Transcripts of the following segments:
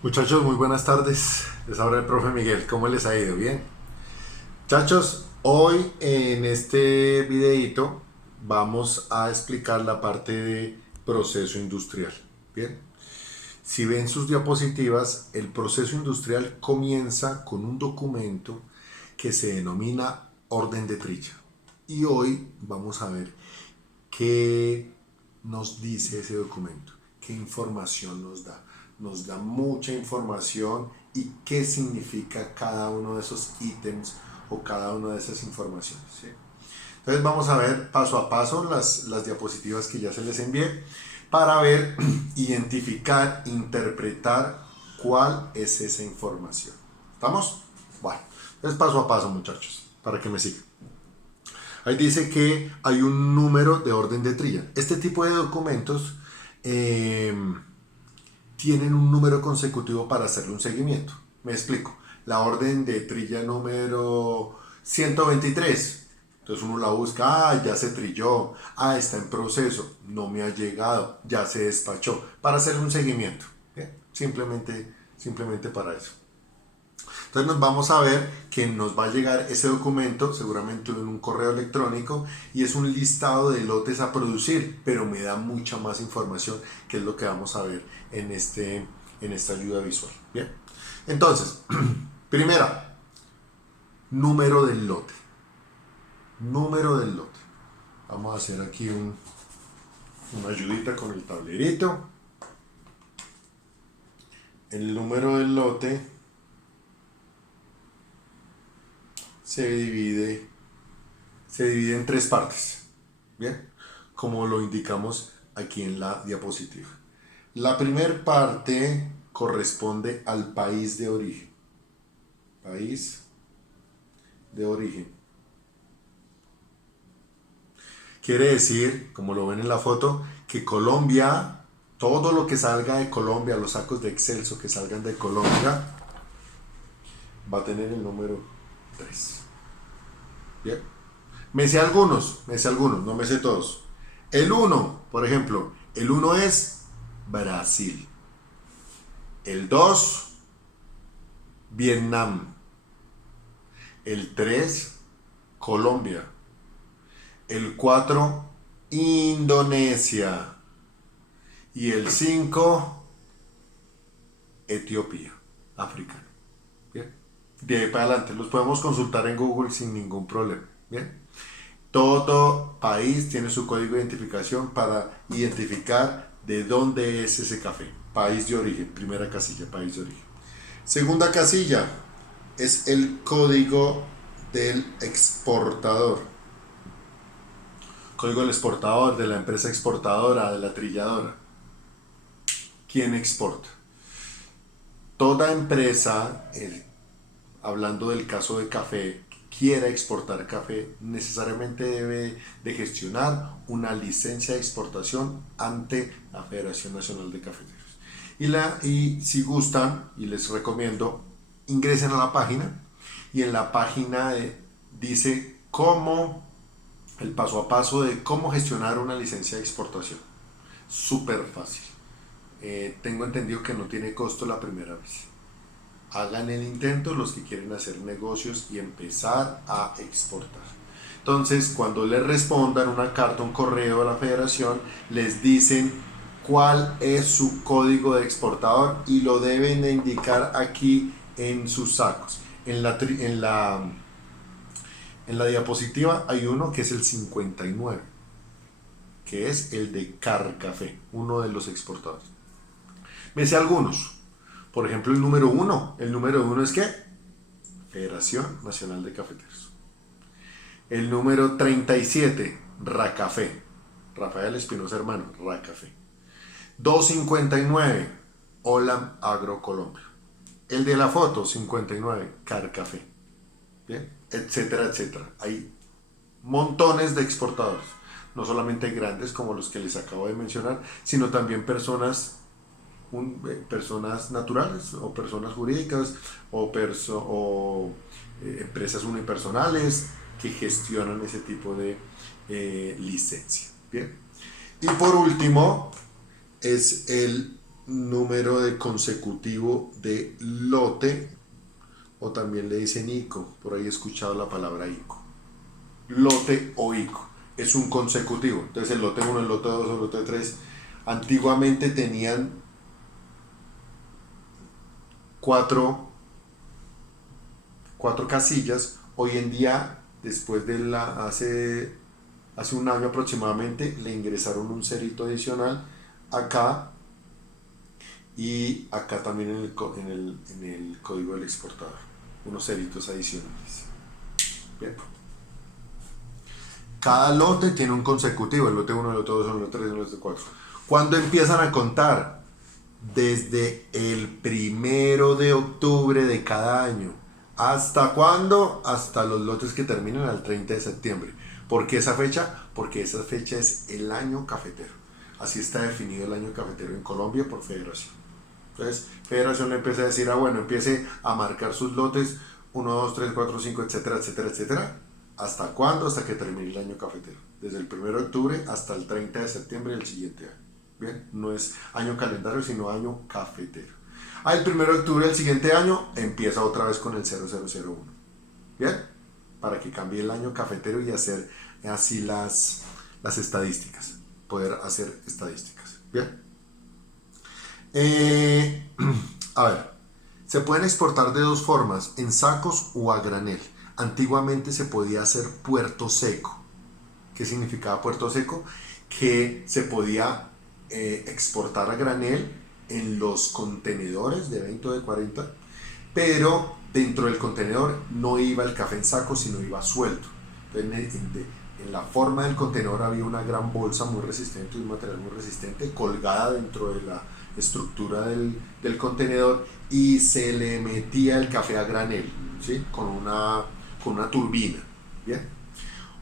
Muchachos, muy buenas tardes. Les habla el profe Miguel. ¿Cómo les ha ido? ¿Bien? Muchachos, hoy en este videito vamos a explicar la parte de proceso industrial. ¿Bien? Si ven sus diapositivas, el proceso industrial comienza con un documento que se denomina orden de trilla. Y hoy vamos a ver qué nos dice ese documento, qué información nos da. Nos da mucha información y qué significa cada uno de esos ítems o cada una de esas informaciones. ¿Sí? Entonces vamos a ver paso a paso las diapositivas que ya se les envié para ver, identificar, interpretar cuál es esa información. ¿Estamos? Bueno, entonces paso a paso, muchachos, para que me sigan. Ahí dice que hay un número de orden de trilla. Este tipo de documentos eh, tienen un número consecutivo para hacerle un seguimiento. Me explico. La orden de trilla número 123. Entonces uno la busca, ya se trilló, está en proceso, no me ha llegado, ya se despachó, para hacerle un seguimiento. ¿Bien? Simplemente para eso. Entonces nos vamos a ver que nos va a llegar ese documento, seguramente en un correo electrónico, y es un listado de lotes a producir, pero me da mucha más información, que es lo que vamos a ver en esta ayuda visual. Bien, entonces, primera, número del lote. Número del lote. Vamos a hacer aquí una ayudita con el tablerito. El número del lote se divide se divide en tres partes, ¿bien? Como lo indicamos aquí en la diapositiva. La primera parte corresponde al país de origen. País de origen. Quiere decir, como lo ven en la foto, que Colombia, todo lo que salga de Colombia, los sacos de Excelso que salgan de Colombia, va a tener el número 3. ¿Bien? Me sé algunos, no me sé todos. El uno, por ejemplo, el uno es Brasil. El 2, Vietnam. El 3, Colombia. El 4, Indonesia. Y el 5, Etiopía, africano. Bien. De ahí para adelante, los podemos consultar en Google sin ningún problema. Bien. Todo país tiene su código de identificación para identificar de dónde es ese café. País de origen, primera casilla, país de origen. Segunda casilla es el código del exportador. Código del exportador, de la empresa exportadora, de la trilladora. ¿Quién exporta? Toda empresa, hablando del caso de café, quiera exportar café, necesariamente debe de gestionar una licencia de exportación ante la Federación Nacional de Cafeteros. Y si gustan, y les recomiendo, ingresen a la página, y en la página dice cómo, el paso a paso de cómo gestionar una licencia de exportación. Súper fácil. Tengo entendido que no tiene costo la primera vez. Hagan el intento los que quieren hacer negocios y empezar a exportar. Entonces, cuando les respondan una carta, un correo a la federación, les dicen cuál es su código de exportador y lo deben de indicar aquí en sus sacos. En la diapositiva hay uno que es el 59, que es el de Carcafé, uno de los exportadores. Me sé algunos. Por ejemplo, el número uno. El número uno es ¿qué? Federación Nacional de Cafeteros. El número 37, Racafé. Rafael Espinosa Hermano, Racafé. 259, Olam Agro Colombia. El de la foto, 59, Carcafé. Bien, etcétera, etcétera. Hay montones de exportadores. No solamente grandes como los que les acabo de mencionar, sino también personas naturales o personas jurídicas o empresas unipersonales que gestionan ese tipo de licencia. Bien. Y por último es el número de consecutivo de lote, o también le dicen ICO, por ahí he escuchado la palabra ICO. Lote o ICO, es un consecutivo. Entonces el lote 1, el lote 2, el lote 3, antiguamente tenían cuatro casillas. Hoy en día, después de hace un año aproximadamente, le ingresaron un cerito adicional acá y acá también en el código del exportador, unos ceritos adicionales. Bien. Cada lote tiene un consecutivo, el lote 1, el lote 2, el lote 3, el lote 4. ¿Cuándo empiezan a contar? Desde el 1 de octubre de cada año. ¿Hasta cuándo? Hasta los lotes que terminan al 30 de septiembre. ¿Por qué esa fecha? Porque esa fecha es el año cafetero. Así está definido el año cafetero en Colombia por federación. Entonces, federación le empieza a decir, bueno, empiece a marcar sus lotes 1, 2, 3, 4, 5, etcétera, etcétera, etcétera. ¿Hasta cuándo? Hasta que termine el año cafetero. Desde el 1 de octubre hasta el 30 de septiembre del siguiente año. Bien, no es año calendario, sino año cafetero. El 1 de octubre del siguiente año empieza otra vez con el 0001. Bien, para que cambie el año cafetero y hacer así las estadísticas. Poder hacer estadísticas. Bien. A ver, se pueden exportar de dos formas, en sacos o a granel. Antiguamente se podía hacer puerto seco. ¿Qué significaba puerto seco? Que se podía exportar a granel en los contenedores de 20 o de 40, pero dentro del contenedor no iba el café en saco, sino iba suelto. Entonces, en la forma del contenedor había una gran bolsa muy resistente, un material muy resistente, colgada dentro de la estructura del contenedor, y se le metía el café a granel, ¿sí? con una turbina. ¿Bien?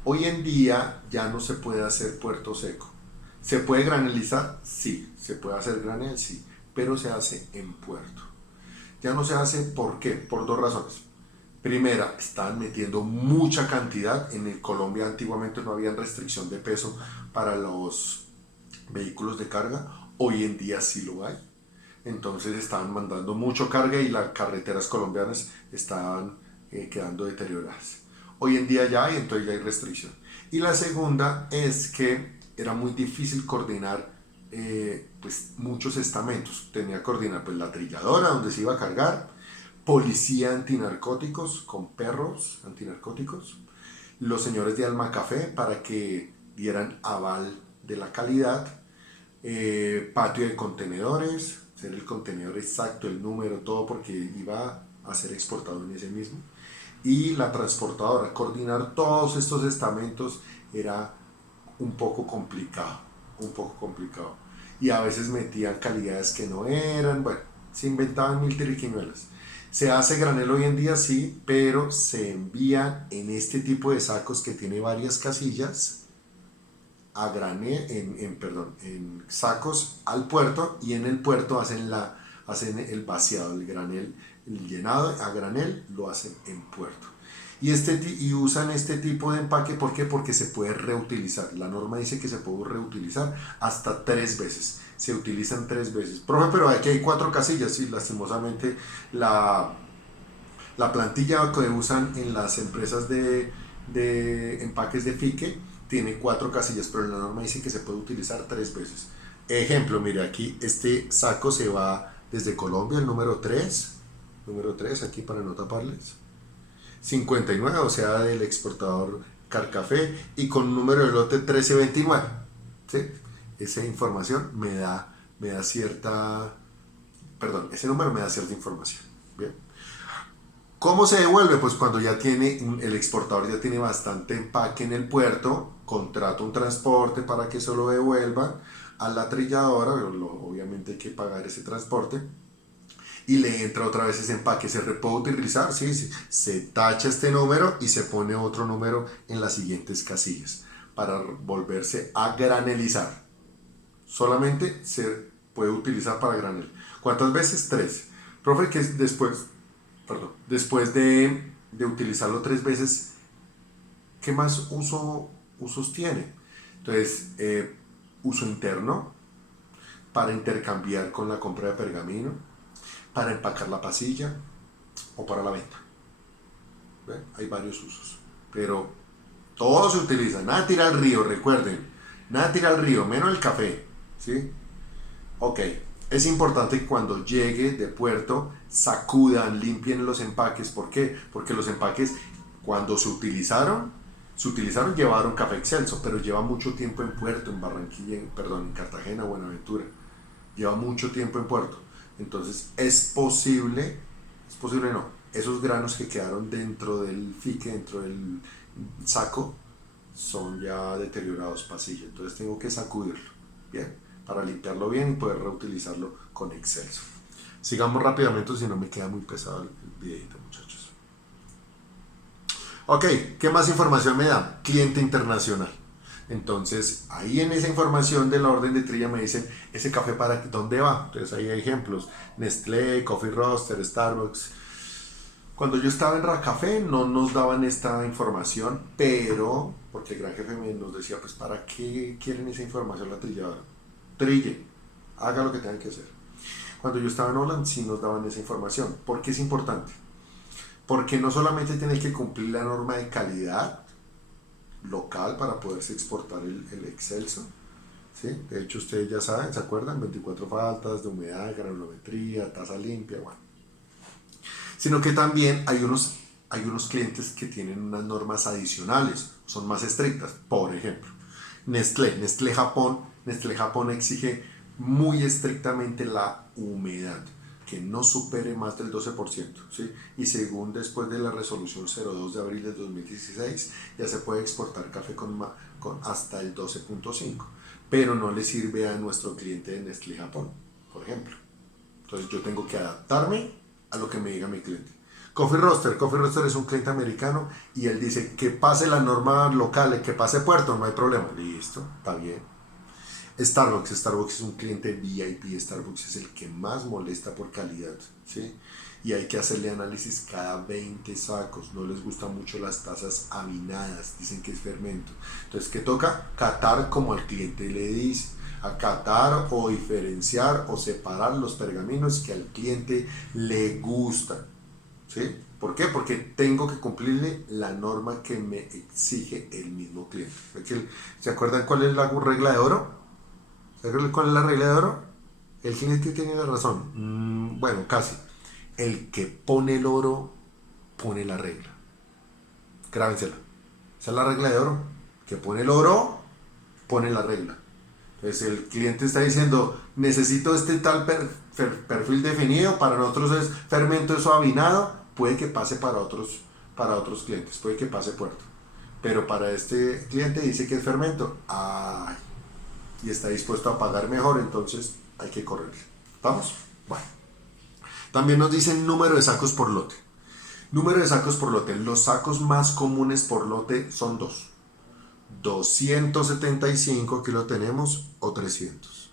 Hoy en día ya no se puede hacer puerto seco. ¿Se puede granelizar? Sí. ¿Se puede hacer granel? Sí. Pero se hace en puerto. Ya no se hace, ¿por qué? Por dos razones. Primera, estaban metiendo mucha cantidad. En Colombia antiguamente no había restricción de peso para los vehículos de carga. Hoy en día sí lo hay. Entonces estaban mandando mucha carga y las carreteras colombianas estaban quedando deterioradas. Hoy en día ya hay, entonces ya hay restricción. Y la segunda es que era muy difícil coordinar pues muchos estamentos. Tenía que coordinar pues la trilladora donde se iba a cargar, policía antinarcóticos con perros antinarcóticos, los señores de Alma Café para que dieran aval de la calidad, patio de contenedores, ser el contenedor exacto, el número, todo porque iba a ser exportado en ese mismo, y la transportadora. Coordinar todos estos estamentos era un poco complicado, y a veces metían calidades que no eran, bueno, se inventaban mil triquiñuelas. Se hace granel hoy en día, sí, pero se envían en este tipo de sacos que tiene varias casillas a granel, en sacos al puerto, y en el puerto hacen el vaciado, el granel, el llenado a granel lo hacen en puerto. Y usan este tipo de empaque, ¿por qué? Porque se puede reutilizar. La norma dice que se puede reutilizar hasta 3 veces. Se utilizan 3 veces. Profe, pero aquí hay 4 casillas. Sí, lastimosamente la plantilla que usan en las empresas de empaques de fique tiene 4 casillas, pero la norma dice que se puede utilizar 3 veces. Ejemplo, mire, aquí este saco se va desde Colombia, el número 3 aquí para no taparles, 59, o sea, del exportador Carcafé, y con número de lote 1329. ¿Sí? Esa información me da cierta, perdón, ese número me da cierta información. Bien. ¿Cómo se devuelve? Pues cuando ya el exportador ya tiene bastante empaque en el puerto, contrata un transporte para que se lo devuelvan a la trilladora, obviamente hay que pagar ese transporte, y le entra otra vez ese empaque. ¿Se puede utilizar? Sí, sí. Se tacha este número y se pone otro número en las siguientes casillas para volverse a granelizar. Solamente se puede utilizar para granel. ¿Cuántas veces? 3. Profe, que después de utilizarlo 3 veces, ¿qué más usos tiene? Entonces, uso interno, para intercambiar con la compra de pergamino, para empacar la pasilla o para la venta. ¿Ven? Hay varios usos, pero todo se utiliza. Nada tira al río, recuerden, nada tira al río, menos el café, ¿sí? Ok, es importante que cuando llegue de puerto sacudan, limpien los empaques. ¿Por qué? Porque los empaques cuando se utilizaron, llevaron café excelso, pero lleva mucho tiempo en puerto, en Barranquilla, en Cartagena, Buenaventura. Lleva mucho tiempo en puerto. Entonces es posible no, esos granos que quedaron dentro del fique, dentro del saco, son ya deteriorados, pasilla. Entonces tengo que sacudirlo, ¿bien? Para limpiarlo bien y poder reutilizarlo con excelso. Sigamos rápidamente, si no me queda muy pesado el videito, muchachos. Ok, ¿qué más información me da? Cliente internacional. Entonces, ahí en esa información de la orden de trilla me dicen, ¿ese café para dónde va? Entonces ahí hay ejemplos, Nestlé, Coffee Roaster, Starbucks. Cuando yo estaba en Racafé no nos daban esta información, pero, porque el gran jefe nos decía, pues ¿para qué quieren esa información la trilladora? Trille, haga lo que tengan que hacer. Cuando yo estaba en Holland sí nos daban esa información. ¿Por qué es importante? Porque no solamente tiene que cumplir la norma de calidad local para poderse exportar el excelso, ¿sí? De hecho ustedes ya saben, ¿se acuerdan? 24 faltas de humedad, granulometría, tasa limpia, bueno. Sino que también hay unos clientes que tienen unas normas adicionales, son más estrictas. Por ejemplo, Nestlé Japón exige muy estrictamente la humedad, que no supere más del 12%, ¿sí? Y según después de la resolución 02 de abril de 2016, ya se puede exportar café con hasta el 12.5, pero no le sirve a nuestro cliente de Nestlé Japón, por ejemplo. Entonces yo tengo que adaptarme a lo que me diga mi cliente. Coffee Roaster es un cliente americano y él dice que pase la norma local, que pase puerto, no hay problema. Listo, está bien. Starbucks es un cliente VIP. Starbucks es el que más molesta por calidad, ¿sí? Y hay que hacerle análisis cada 20 sacos. No les gustan mucho las tazas aminadas, dicen que es fermento. Entonces, ¿qué toca? Catar como al cliente le dice. Acatar o diferenciar o separar los pergaminos que al cliente le gustan, ¿sí? ¿Por qué? Porque tengo que cumplirle la norma que me exige el mismo cliente. ¿Se acuerdan cuál es la regla de oro? ¿Se acuerdan cuál es la regla de oro? El cliente tiene la razón. Bueno, casi. El que pone el oro, pone la regla. Grábensela. Esa es la regla de oro. El que pone el oro, pone la regla. Entonces el cliente está diciendo, necesito este tal perfil definido, para nosotros es fermento suavinado, puede que pase para otros clientes, puede que pase puerto. Pero para este cliente dice que es fermento, y está dispuesto a pagar mejor, entonces hay que correrle. ¿Vamos? Bueno. También nos dicen número de sacos por lote. Número de sacos por lote. Los sacos más comunes por lote son dos. 275 que lo tenemos o 300.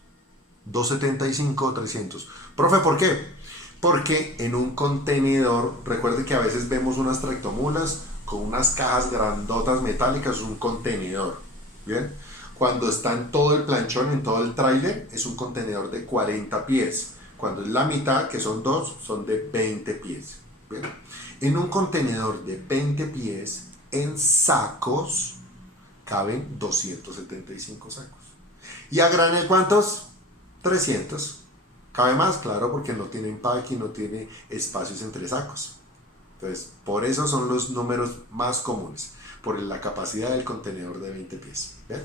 275 o 300. Profe, ¿por qué? Porque en un contenedor, recuerde que a veces vemos unas tractomulas con unas cajas grandotas metálicas, un contenedor. ¿Bien? Cuando está en todo el planchón, en todo el tráiler, es un contenedor de 40 pies. Cuando es la mitad, que son dos, son de 20 pies. ¿Bien? En un contenedor de 20 pies, en sacos, caben 275 sacos. ¿Y a granel cuántos? 300. ¿Cabe más? Claro, porque no tiene empaque y no tiene espacios entre sacos. Entonces, por eso son los números más comunes, por la capacidad del contenedor de 20 pies. ¿Ven?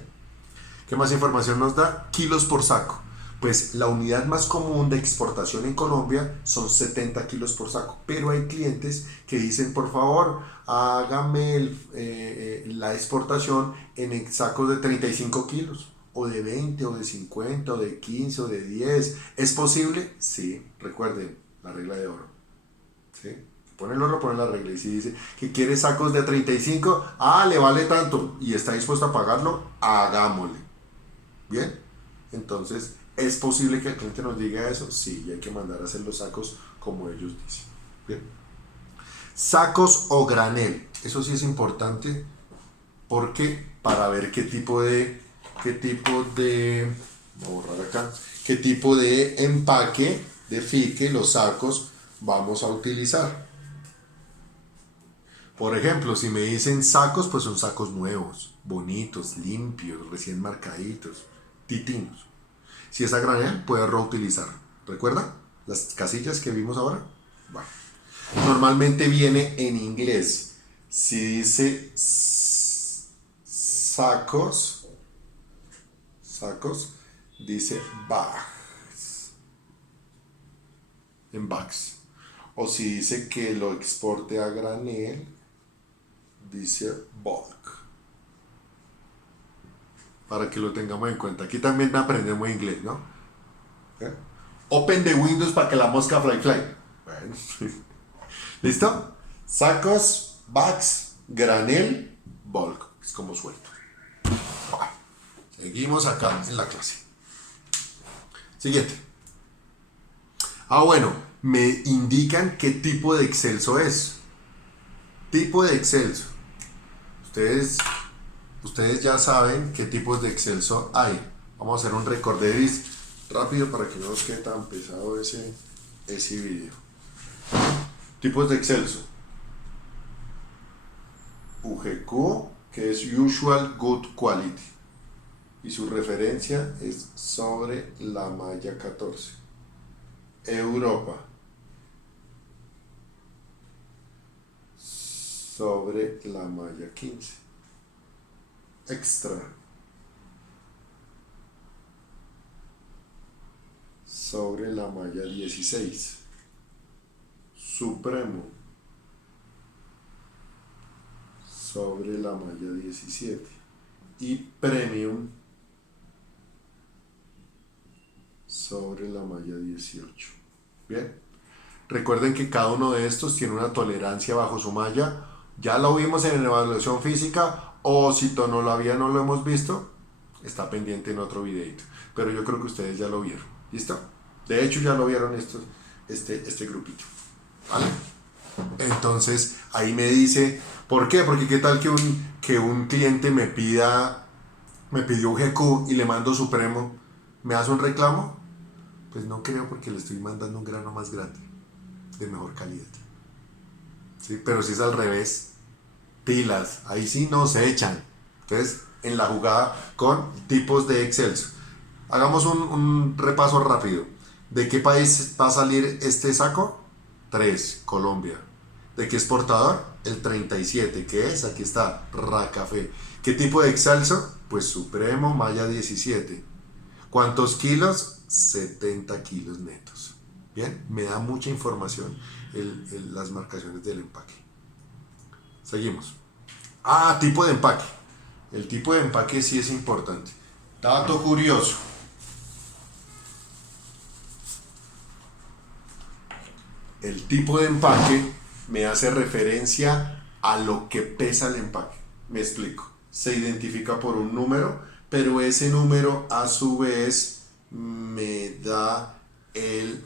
¿Qué más información nos da? Kilos por saco. Pues la unidad más común de exportación en Colombia son 70 kilos por saco, pero hay clientes que dicen, por favor, hágame la exportación en sacos de 35 kilos, o de 20, o de 50, o de 15, o de 10. ¿Es posible? Sí, recuerden la regla de oro. ¿Sí? Pone el oro, pone la regla. Y si dice que quiere sacos de 35, le vale tanto, y está dispuesto a pagarlo, hagámosle. ¿Bien? Entonces, ¿es posible que el cliente nos diga eso? Sí, y hay que mandar a hacer los sacos como ellos dicen. Bien. Sacos o granel. Eso sí es importante porque para ver qué tipo de Vamos a borrar acá. ¿Qué tipo de empaque de fique, los sacos, vamos a utilizar? Por ejemplo, si me dicen sacos, pues son sacos nuevos, bonitos, limpios, recién marcaditos, titinos. Si es a granel, puede reutilizar. ¿Recuerda las casillas que vimos ahora? Bueno, normalmente viene en inglés. Si dice sacos, dice bags, en bags. O si dice que lo exporte a granel, dice bulk. Para que lo tengamos en cuenta. Aquí también aprendemos inglés, ¿no? ¿Eh? Open the windows para que la mosca fly. Bueno. ¿Listo? Sacos, bags, granel, bulk. Es como suelto. Bueno, seguimos acá en la clase. Siguiente. Bueno, me indican qué tipo de excelso es. Tipo de excelso. Ustedes ya saben qué tipos de excelso hay. Vamos a hacer un recorderis rápido para que no nos quede tan pesado ese video. Tipos de excelso. UGQ, que es Usual Good Quality. Y su referencia es sobre la malla 14. Europa. Sobre la malla 15. Extra. Sobre la malla 16. Supremo. Sobre la malla 17. Y Premium sobre la malla 18. Bien. Recuerden que cada uno de estos tiene una tolerancia bajo su malla. Ya lo vimos en la evaluación física, o si no lo hemos visto, está pendiente en otro videito. Pero yo creo que ustedes ya lo vieron. ¿Listo? De hecho ya lo vieron este grupito. ¿Vale? Entonces ahí me dice, ¿por qué? Porque qué tal que un cliente me pidió un GQ y le mando Supremo, ¿me hace un reclamo? Pues no creo, porque le estoy mandando un grano más grande, de mejor calidad. ¿Sí? Pero si es al revés, pilas, ahí sí no se echan. Entonces, en la jugada con tipos de excelso. Hagamos un repaso rápido. ¿De qué país va a salir este saco? 3, Colombia. ¿De qué exportador? El 37, que es, aquí está, Racafé. ¿Qué tipo de excelso? Pues Supremo, malla 17. ¿Cuántos kilos? 70 kilos netos. Bien, me da mucha información las marcaciones del empaque. Seguimos. Tipo de empaque. El tipo de empaque sí es importante. Dato curioso. El tipo de empaque me hace referencia a lo que pesa el empaque. Me explico. Se identifica por un número, pero ese número a su vez me da el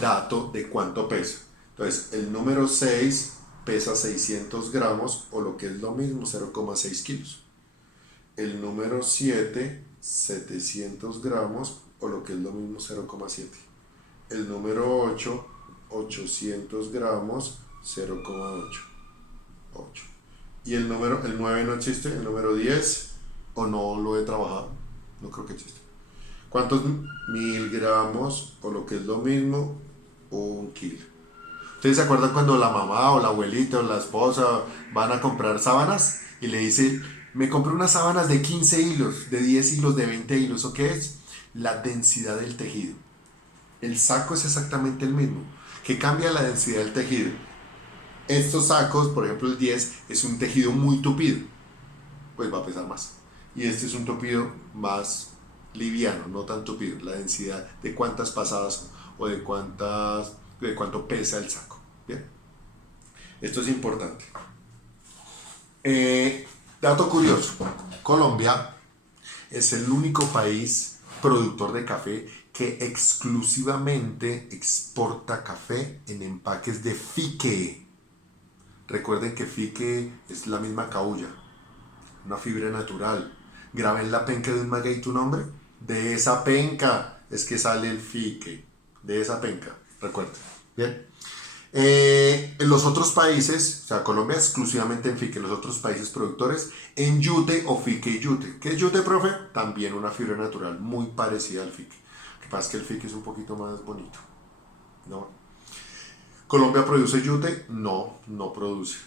dato de cuánto pesa. Entonces, el número 6 pesa 600 gramos, o lo que es lo mismo, 0,6 kilos. El número 7, 700 gramos, o lo que es lo mismo, 0,7. El número 8, 800 gramos, 0,8. 8. Y el 9 no existe, el número 10, o no lo he trabajado, no creo que existe. ¿Cuántos 1000 gramos, o lo que es lo mismo, 1 kilo? ¿Ustedes se acuerdan cuando la mamá o la abuelita o la esposa van a comprar sábanas y le dice, me compré unas sábanas de 15 hilos, de 10 hilos, de 20 hilos? ¿O qué es? La densidad del tejido. El saco es exactamente el mismo. ¿Qué cambia la densidad del tejido? Estos sacos, por ejemplo el 10, es un tejido muy tupido, pues va a pesar más. Y este es un tupido más liviano, no tan tupido. La densidad de cuántas pasadas o de cuánto pesa el saco. ¿Bien? Esto es importante. Dato curioso. Colombia es el único país productor de café que exclusivamente exporta café en empaques de fique. Recuerden que fique es la misma caulla, una fibra natural. Grabé en la penca de un maguey tu nombre De esa penca es que sale el fique. De esa penca, recuerden. Bien. En los otros países, o sea, Colombia exclusivamente en fique, los otros países productores en yute o fique y yute. ¿Qué es yute, profe? También una fibra natural muy parecida al fique. Lo que pasa es que el fique es un poquito más bonito, ¿no? ¿Colombia produce yute? No, no produce.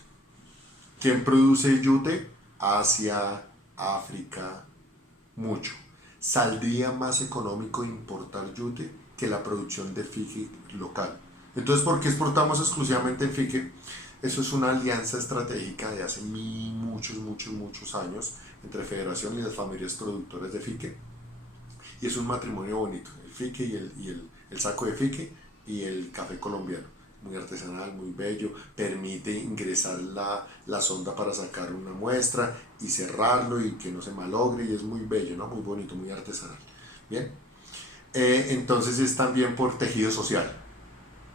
¿Quién produce yute? Asia, África, mucho. Saldría más económico importar yute que la producción de fique local. Entonces, ¿por qué exportamos exclusivamente el fique? Eso es una alianza estratégica de hace muchos años entre Federación y las familias productoras de fique. Y es un matrimonio bonito, el fique y el saco de fique y el café colombiano. Muy artesanal, muy bello, permite ingresar la sonda para sacar una muestra y cerrarlo y que no se malogre y es muy bello, ¿no? Muy bonito, muy artesanal. Bien, entonces es también por tejido social,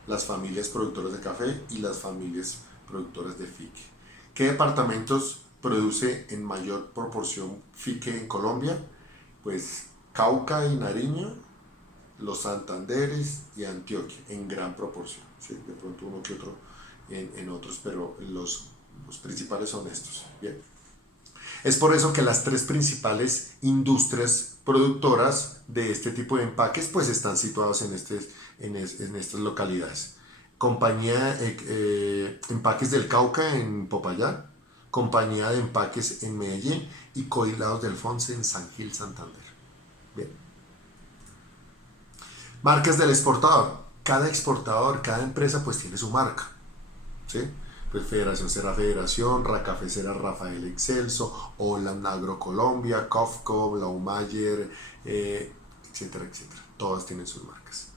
las familias productoras de café y las familias productoras de fique. ¿Qué departamentos produce en mayor proporción fique en Colombia? Pues Cauca y Nariño, los Santanderes y Antioquia en gran proporción, ¿sí? De pronto uno que otro en otros, pero los principales son estos. Bien. Es por eso que las tres principales industrias productoras de este tipo de empaques pues están situados en estas localidades. Compañía Empaques del Cauca en Popayán, Compañía de Empaques en Medellín y Cohilados del Fonse en San Gil, Santander. Bien. Marcas del exportador. Cada exportador, cada empresa pues tiene su marca, ¿sí? Pues Federación será Federación, Racafé será Rafael Excelso, Holland Agrocolombia, Cofco, Blaumayer, etcétera, etcétera. Todas tienen sus marcas.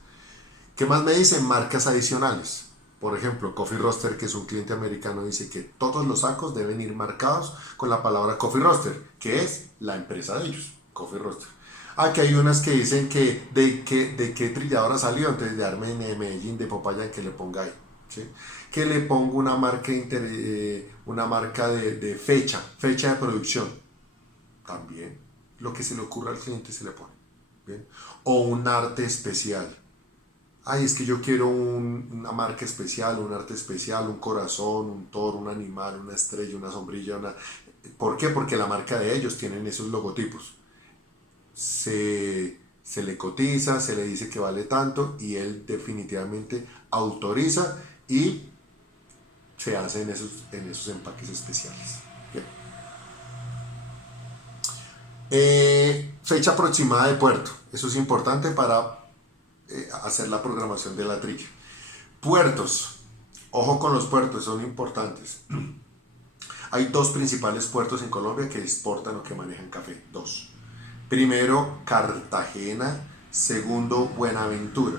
¿Qué más me dicen? Marcas adicionales. Por ejemplo, Coffee Roaster, que es un cliente americano, dice que todos los sacos deben ir marcados con la palabra Coffee Roaster, que es la empresa de ellos, Coffee Roaster. Aquí hay unas que dicen que de qué trilladora salió, entonces de Armen, de Medellín, de Popayán, que le ponga ahí. ¿Sí? Que le pongo una marca de fecha de producción. También. Lo que se le ocurra al cliente se le pone. ¿Bien? O un arte especial. Ay, es que yo quiero una marca especial, un arte especial, un corazón, un toro, un animal, una estrella, una sombrilla, una... ¿Por qué? Porque la marca de ellos tienen esos logotipos. Se le cotiza, se le dice que vale tanto y él definitivamente autoriza y se hace en esos empaques especiales. Bien. Fecha aproximada de puerto. Eso es importante para hacer la programación de la trilla. Puertos. Ojo con los puertos, son importantes. Hay dos principales puertos en Colombia que exportan o que manejan café. Dos. Primero, Cartagena. Segundo, Buenaventura.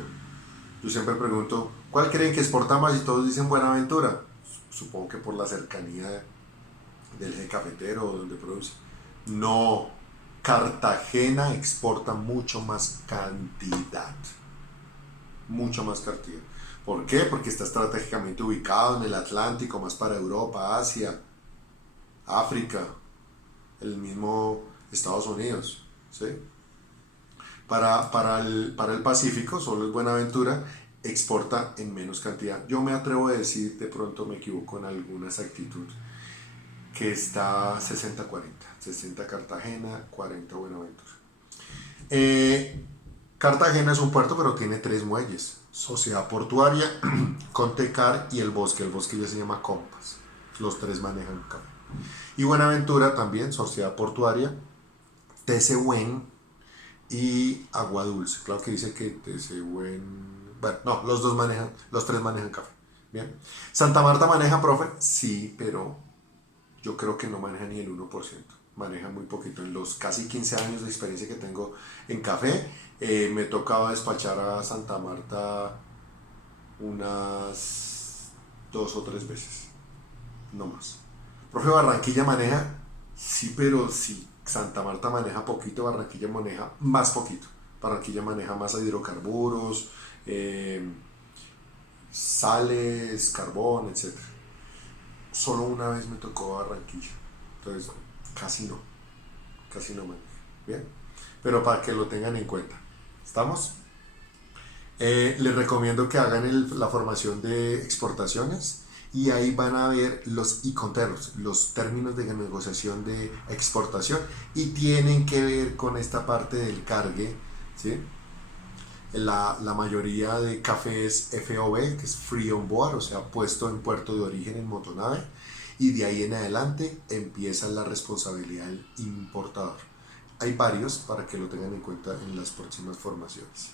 Yo siempre pregunto, ¿cuál creen que exporta más? Y todos dicen Buenaventura. Supongo que por la cercanía del eje cafetero donde produce. No, Cartagena exporta mucho más cantidad. Mucho más cantidad. ¿Por qué? Porque está estratégicamente ubicado en el Atlántico, más para Europa, Asia, África, el mismo Estados Unidos. ¿Sí? Para el Pacífico, solo es Buenaventura, exporta en menos cantidad. Yo me atrevo a decir, de pronto me equivoco en alguna exactitud, que está 60-40. 60 Cartagena, 40 Buenaventura. Cartagena es un puerto, pero tiene tres muelles: Sociedad Portuaria, Contecar y el Bosque. El Bosque ya se llama Compass. Los tres manejan café. Y Buenaventura también, Sociedad Portuaria, Tesehuen y Agua Dulce. Claro que dice que Tesehuen... Bueno, no, los tres manejan café. Bien. ¿Santa Marta maneja, profe? Sí, pero yo creo que no maneja ni el 1%. Maneja muy poquito. En los casi 15 años de experiencia que tengo en café, me tocaba despachar a Santa Marta unas 2 o 3 veces, no más. Profe, ¿Barranquilla maneja? Sí, pero sí. Santa Marta maneja poquito, Barranquilla maneja más poquito. Barranquilla maneja más hidrocarburos, sales, carbón, etcétera. Solo una vez me tocó Barranquilla. Entonces, casi no maneja. Bien. pero para que lo tengan en cuenta. ¿Estamos? Les recomiendo que hagan la formación de exportaciones y ahí van a ver los Incoterms, los términos de negociación de exportación, y tienen que ver con esta parte del cargue, ¿sí? La mayoría de café es FOB, que es Free on Board, o sea, puesto en puerto de origen en motonave, y de ahí en adelante empieza la responsabilidad del importador. Hay varios para que lo tengan en cuenta en las próximas formaciones.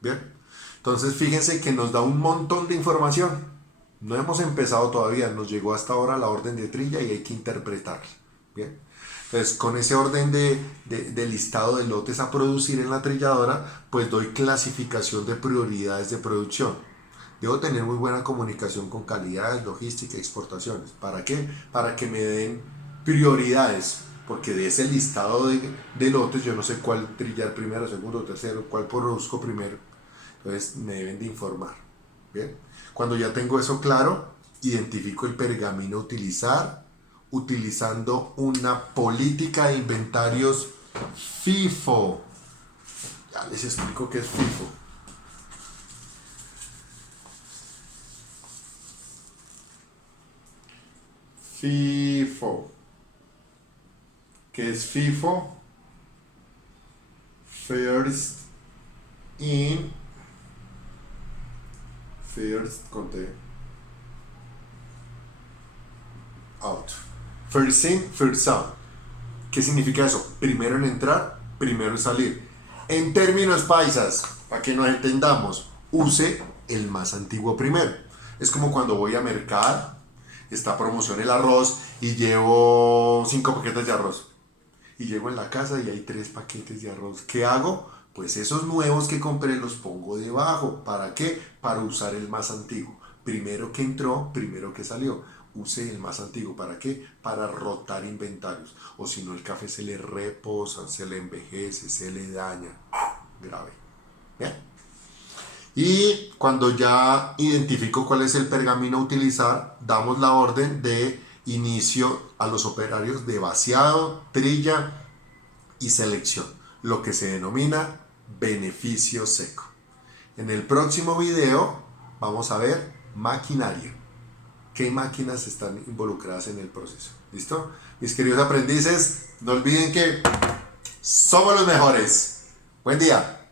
Bien, entonces fíjense que nos da un montón de información. No hemos empezado todavía, nos llegó hasta ahora la orden de trilla y hay que interpretarla. Bien, entonces con ese orden de listado de lotes a producir en la trilladora, pues doy clasificación de prioridades de producción. Debo tener muy buena comunicación con calidades, logística y exportaciones. ¿Para qué? Para que me den prioridades, porque de ese listado de lotes yo no sé cuál trillar primero, segundo, tercero, cuál produzco primero. Entonces me deben de informar. Bien, cuando ya tengo eso claro, identifico el pergamino a utilizar utilizando una política de inventarios FIFO. Ya les explico qué es FIFO. FIFO. ¿Qué es FIFO? First in, first conté, out. First in, first out. ¿Qué significa eso? Primero en entrar, primero en salir. En términos paisas, para que nos entendamos, use el más antiguo primero. Es como cuando voy a mercar, está promoción el arroz y llevo 5 paquetes de arroz. Y llego en la casa y hay 3 paquetes de arroz. ¿Qué hago? Pues esos nuevos que compré los pongo debajo. ¿Para qué? Para usar el más antiguo. Primero que entró, primero que salió. Use el más antiguo. ¿Para qué? Para rotar inventarios. O si no, el café se le reposa, se le envejece, se le daña. Grave. ¿Bien? Y cuando ya identifico cuál es el pergamino a utilizar, damos la orden de inicio a los operarios de vaciado, trilla y selección, lo que se denomina beneficio seco. En el próximo video vamos a ver maquinaria. ¿Qué máquinas están involucradas en el proceso? ¿Listo? Mis queridos aprendices, no olviden que somos los mejores. Buen día.